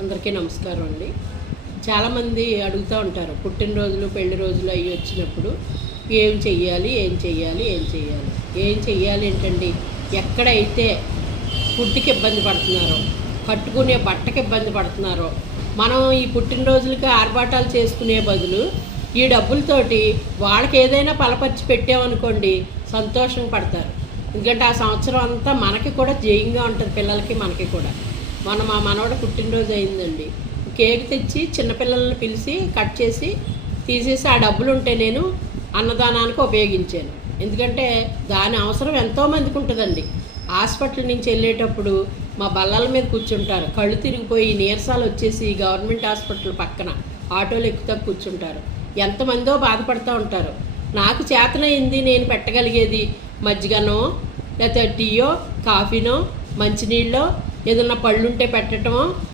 అందరికీ నమస్కారం అండి. చాలామంది అడుగుతూ ఉంటారు, పుట్టినరోజులు పెళ్లి రోజులు అవి వచ్చినప్పుడు ఏం చెయ్యాలి ఏం చెయ్యాలి ఏం చెయ్యాలి ఏం చెయ్యాలి ఏంటండి. ఎక్కడైతే ఫుడ్కి ఇబ్బంది పడుతున్నారో, కట్టుకునే బట్టకి ఇబ్బంది పడుతున్నారో, మనం ఈ పుట్టినరోజులకి ఆర్భాటాలు చేసుకునే బదులు ఈ డబ్బులతోటి వాళ్ళకి ఏదైనా పలపరిచి పెట్టామనుకోండి, సంతోషం పడతారు. ఎందుకంటే ఆ సంవత్సరం అంతా మనకి కూడా జయంగా ఉంటుంది, పిల్లలకి మనకి కూడా. మా మనవడ పుట్టినరోజు అయిందండి. కేక్ తెచ్చి చిన్నపిల్లల్ని పిలిచి కట్ చేసి తీసేసి ఆ డబ్బులు ఉంటే నేను అన్నదానానికి ఉపయోగించాను. ఎందుకంటే దాని అవసరం ఎంతోమందికి ఉంటుందండి. హాస్పిటల్ నుంచి వెళ్ళేటప్పుడు మా బల్లల మీద కూర్చుంటారు, కళ్ళు తిరిగిపోయి నీరసాలు వచ్చేసి గవర్నమెంట్ హాస్పిటల్ పక్కన ఆటోలు ఎక్కుతా కూర్చుంటారు. ఎంతమందో బాధపడుతూ ఉంటారు. నాకు చేతనైంది నేను పెట్టగలిగేది మజ్జిగనో లేకపోతే టీయో కాఫీనో మంచినీళ్ళో ఏదన్నా పళ్ళుంటే పెట్టడమో